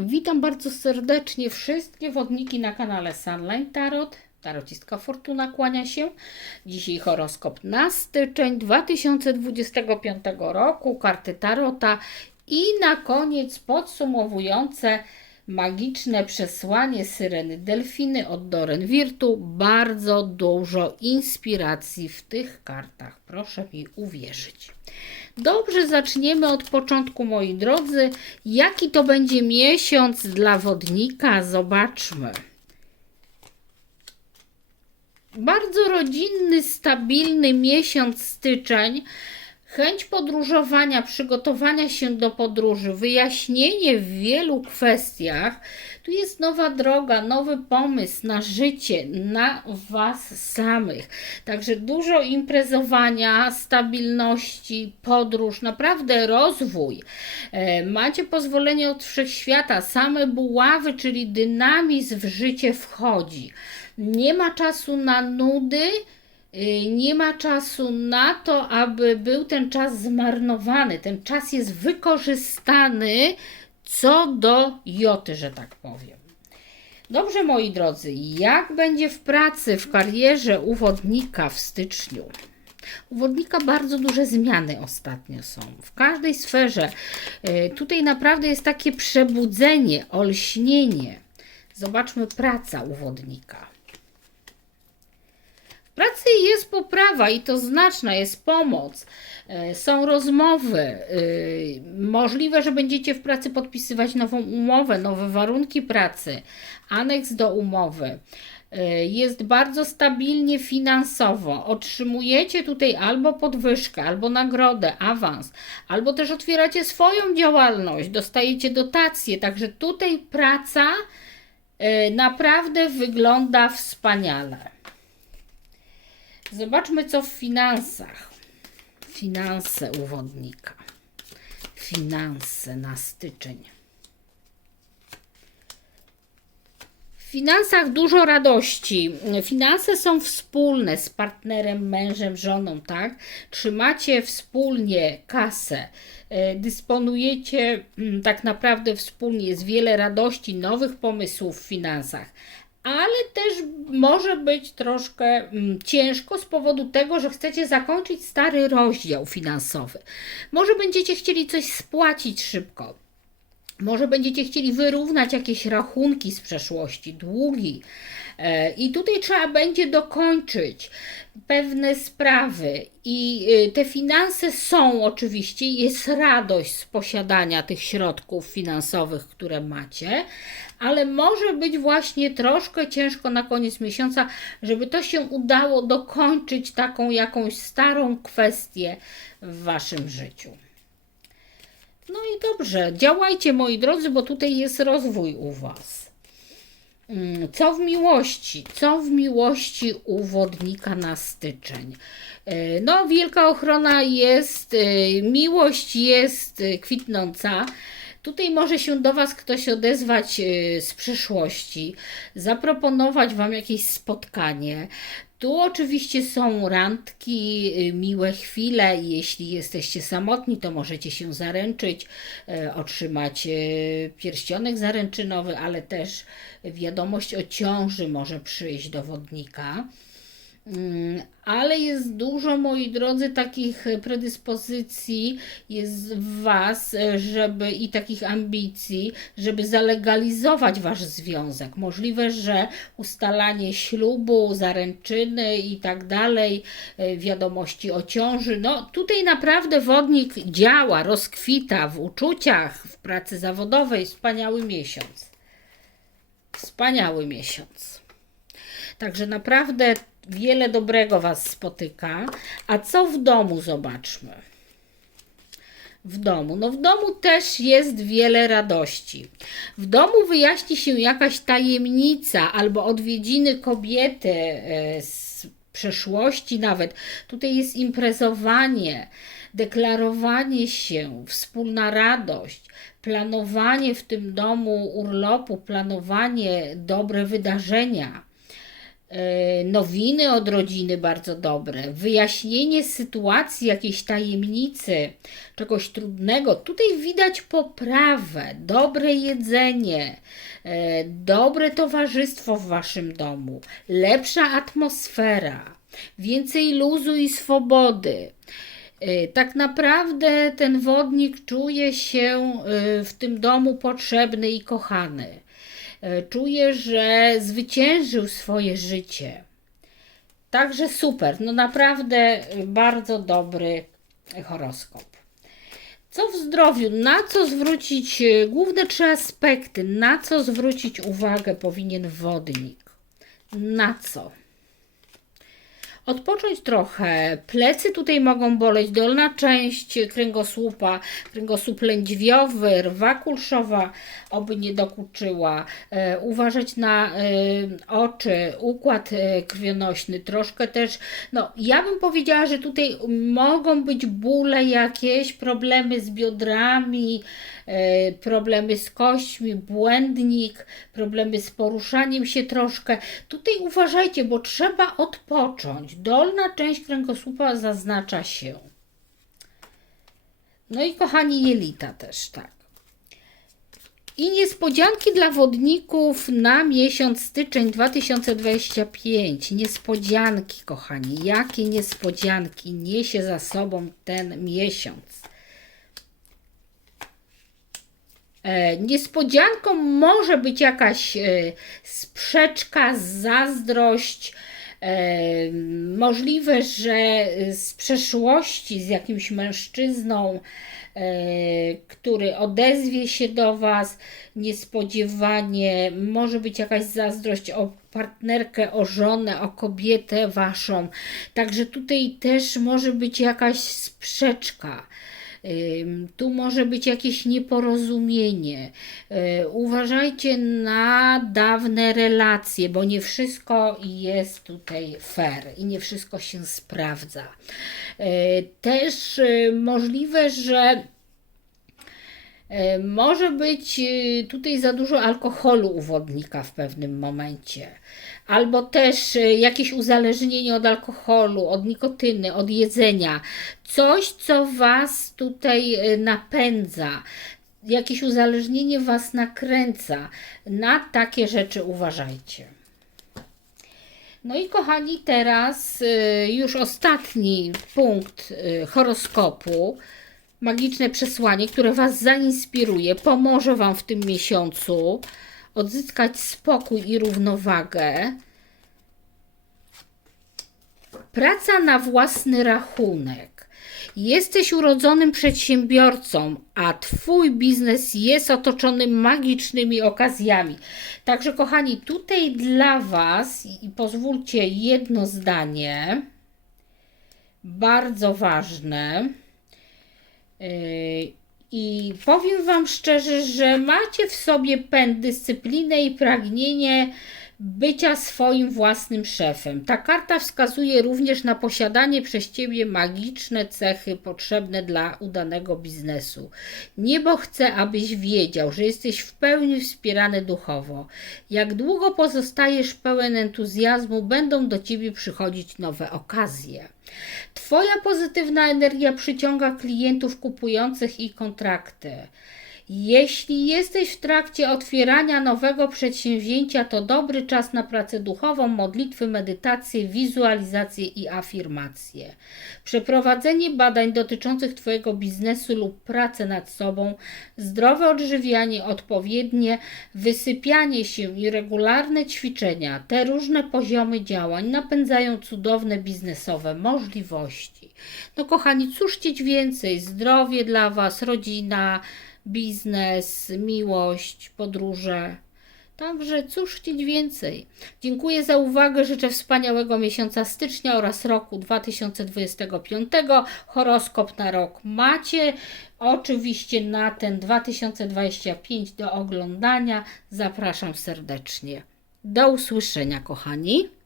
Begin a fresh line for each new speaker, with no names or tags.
Witam bardzo serdecznie wszystkie wodniki na kanale Sunline Tarot. Tarocistka Fortuna kłania się. Dzisiaj horoskop na styczeń 2025 roku, karty Tarota i na koniec podsumowujące magiczne przesłanie Syreny Delfiny od Doren Virtu. Bardzo dużo inspiracji w tych kartach, proszę mi uwierzyć. Dobrze, zaczniemy od początku, moi drodzy. Jaki to będzie miesiąc dla wodnika? Zobaczmy. Bardzo rodzinny, stabilny miesiąc styczeń. Chęć podróżowania, przygotowania się do podróży, wyjaśnienie w wielu kwestiach. Tu jest nowa droga, nowy pomysł na życie, na Was samych. Także dużo imprezowania, stabilności, podróż, naprawdę rozwój. E, Macie pozwolenie od wszechświata, same buławy, czyli dynamizm w życie wchodzi. Nie ma czasu na nudy. Y, nie ma czasu na to, aby był ten czas zmarnowany. Ten czas jest wykorzystany co do joty, że tak powiem. Dobrze, moi drodzy, jak będzie w pracy, w karierze u wodnika w styczniu? U wodnika bardzo duże zmiany ostatnio są. W każdej sferze. Y, Tutaj naprawdę jest takie przebudzenie, olśnienie. Zobaczmy praca u wodnika. Pracy jest poprawa i to znaczna, jest pomoc. E, Są rozmowy. e, Możliwe, że będziecie w pracy podpisywać nową umowę, nowe warunki pracy, aneks do umowy. E, Jest bardzo stabilnie finansowo. Otrzymujecie tutaj albo podwyżkę, albo nagrodę, awans, albo też otwieracie swoją działalność, dostajecie dotacje. Także tutaj praca naprawdę wygląda wspaniale. Zobaczmy, co w finansach. Finanse u wodnika. Finanse na styczeń. W finansach dużo radości. Finanse są wspólne z partnerem, mężem, żoną, tak? Trzymacie wspólnie kasę, e, dysponujecie mm, tak naprawdę wspólnie. Jest wiele radości, nowych pomysłów w finansach ale też może być troszkę mm, ciężko z powodu tego, że chcecie zakończyć stary rozdział finansowy. Może będziecie chcieli coś spłacić szybko. Może będziecie chcieli wyrównać jakieś rachunki z przeszłości, długi. E, I tutaj trzeba będzie dokończyć pewne sprawy. I y, te finanse są oczywiście, jest radość z posiadania tych środków finansowych, które macie, ale może być właśnie troszkę ciężko na koniec miesiąca, żeby to się udało dokończyć taką jakąś starą kwestię w waszym życiu. No i dobrze, działajcie moi drodzy, bo tutaj jest rozwój u Was. Mm, Co w miłości? Co w miłości u wodnika na styczeń? E, No, wielka ochrona jest, e, miłość jest e, kwitnąca. Tutaj może się do Was ktoś odezwać e, z przyszłości, zaproponować Wam jakieś spotkanie. Tu oczywiście są randki, y, miłe chwile. Jeśli jesteście samotni, to możecie się zaręczyć, e, otrzymać e, pierścionek zaręczynowy, ale też wiadomość o ciąży może przyjść do wodnika. Mm, Ale jest dużo, moi drodzy, takich predyspozycji jest w Was, e, żeby i takich ambicji, żeby zalegalizować Wasz związek. Możliwe, że ustalanie ślubu, zaręczyny i tak dalej, e, wiadomości o ciąży. No tutaj naprawdę wodnik działa, rozkwita w uczuciach, w pracy zawodowej. Wspaniały miesiąc. Wspaniały miesiąc. Także naprawdę wiele dobrego Was spotyka. A co w domu zobaczmy? W domu. No w domu też jest wiele radości. W domu wyjaśni się jakaś tajemnica albo odwiedziny kobiety e, z przeszłości nawet. Tutaj jest imprezowanie, deklarowanie się, wspólna radość, planowanie w tym domu urlopu, planowanie dobre wydarzenia. E, Nowiny od rodziny bardzo dobre, wyjaśnienie sytuacji, jakiejś tajemnicy, czegoś trudnego. Tutaj widać poprawę, dobre jedzenie, e, dobre towarzystwo w waszym domu, lepsza atmosfera, więcej luzu i swobody. E, Tak naprawdę ten wodnik czuje się w tym domu potrzebny i kochany. E, Czuje, że zwyciężył swoje życie. Także super, no naprawdę bardzo dobry horoskop. Co w zdrowiu? Na co zwrócić, e, główne trzy aspekty, na co zwrócić uwagę powinien wodnik? Na co? Odpocząć trochę. Plecy tutaj mogą boleć, dolna część kręgosłupa, kręgosłup lędźwiowy, rwa kulszowa, oby nie dokuczyła. E, uważać na e, oczy, układ e, krwionośny, troszkę też, no ja bym powiedziała, że tutaj mogą być bóle jakieś, problemy z biodrami, problemy z kośćmi, błędnik, problemy z poruszaniem się troszkę. Tutaj uważajcie, bo trzeba odpocząć. Dolna część kręgosłupa zaznacza się. No i kochani, jelita też, tak. I niespodzianki dla wodników na miesiąc styczeń 2025. Niespodzianki, kochani. Jakie niespodzianki niesie za sobą ten miesiąc? E, Niespodzianką może być jakaś e, sprzeczka, zazdrość. Możliwe, że z przeszłości z jakimś mężczyzną, e, który odezwie się do Was niespodziewanie, może być jakaś zazdrość o partnerkę, o żonę, o kobietę Waszą. Także tutaj też może być jakaś sprzeczka. Tu może być jakieś nieporozumienie. Y, Uważajcie na dawne relacje, bo nie wszystko jest tutaj fair i nie wszystko się sprawdza. Y, Też y, możliwe, że E, Może być e, tutaj za dużo alkoholu u wodnika w pewnym momencie, albo też e, jakieś uzależnienie od alkoholu, od nikotyny, od jedzenia. Coś, co Was tutaj e, napędza, jakieś uzależnienie Was nakręca. Na takie rzeczy uważajcie. No i kochani, teraz już ostatni punkt horoskopu. Magiczne przesłanie, które Was zainspiruje, pomoże Wam w tym miesiącu odzyskać spokój i równowagę. Praca na własny rachunek. Jesteś urodzonym przedsiębiorcą, a Twój biznes jest otoczony magicznymi okazjami. Także, kochani, tutaj dla Was, i pozwólcie jedno zdanie, bardzo ważne. Yy, I powiem Wam szczerze, że macie w sobie pęd, dyscyplinę i pragnienie bycia swoim własnym szefem. Ta karta wskazuje również na posiadanie przez Ciebie magiczne cechy potrzebne dla udanego biznesu. Niebo chce, abyś wiedział, że jesteś w pełni wspierany duchowo. Jak długo pozostajesz pełen entuzjazmu, będą do Ciebie przychodzić nowe okazje. Twoja pozytywna energia przyciąga klientów kupujących i kontrakty. Jeśli jesteś w trakcie otwierania nowego przedsięwzięcia, to dobry czas na pracę duchową, modlitwy, medytację, wizualizację i afirmację. Przeprowadzenie badań dotyczących Twojego biznesu lub pracę nad sobą, zdrowe odżywianie, odpowiednie wysypianie się i regularne ćwiczenia, te różne poziomy działań napędzają cudowne biznesowe możliwości. No kochani, cóż chcieć więcej? Zdrowie dla Was, rodzina, biznes, miłość, podróże. Także cóż chcieć więcej. Dziękuję za uwagę. Życzę wspaniałego miesiąca stycznia oraz roku 2025. Horoskop na rok macie. Oczywiście na ten 2025 do oglądania. Zapraszam serdecznie. Do usłyszenia, kochani.